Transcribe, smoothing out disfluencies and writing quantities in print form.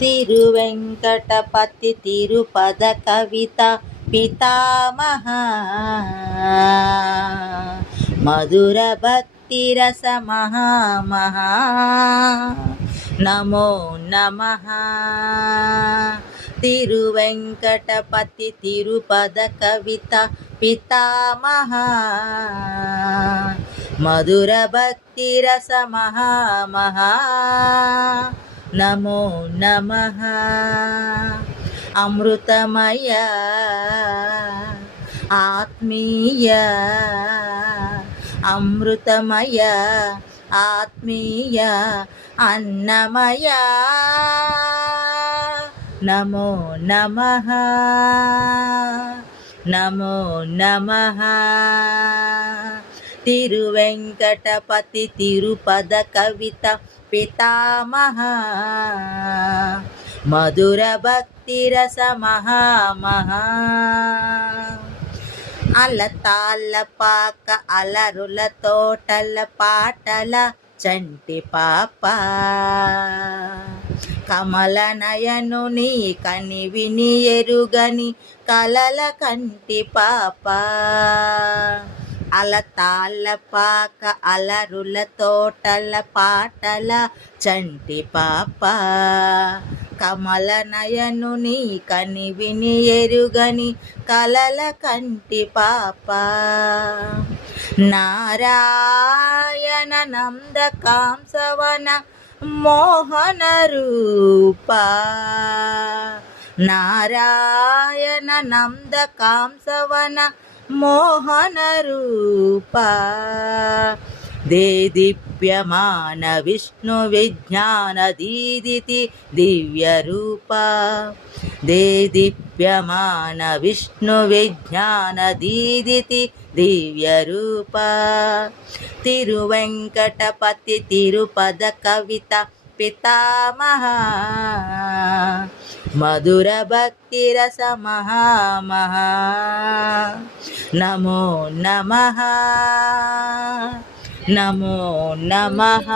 తిరువెంకటపతి తిరుపద కవిత పితామహ మధుర భక్తి రస మహామహా నమో నమః. తిరువెంకటపతి తిరుపద కవిత పితామహ మధుర భక్తి రస మహామహా నమో నమః. అమృతమయ ఆత్మీయ అమృతమయ ఆత్మీయ అన్నమయ నమో నమః నమో నమః. తిరువెంకటపతి తిరుపద కవిత పితామహ మధుర భక్తి రస మహామహా అలతాళ్ళ పాక అలరుల తోటల పాటల చంటి పాప కమల నయను నీ కని విని ఎరుగని కలల కంటి పాప అలతాళ్ళ పాక అలరుల తోటల పాటల చంటి పాప కమల నయను నీ కని విని ఎరుగని కలల కంటి పాప నారాయణ నంద కాంసవన మోహన రూప నారాయణ నంద కాంసవన మోహన రూప దేదీప్యమాన విష్ణు విజ్ఞాన దీదితి దివ్య రూప దేదీప్యమాన విష్ణు విజ్ఞాన దీదితి దివ్య రూప తిరువెంకటపతి తిరుపద కవిత పితామహ మధుర భక్తి రస మహామహా నమో నమః నమో నమః.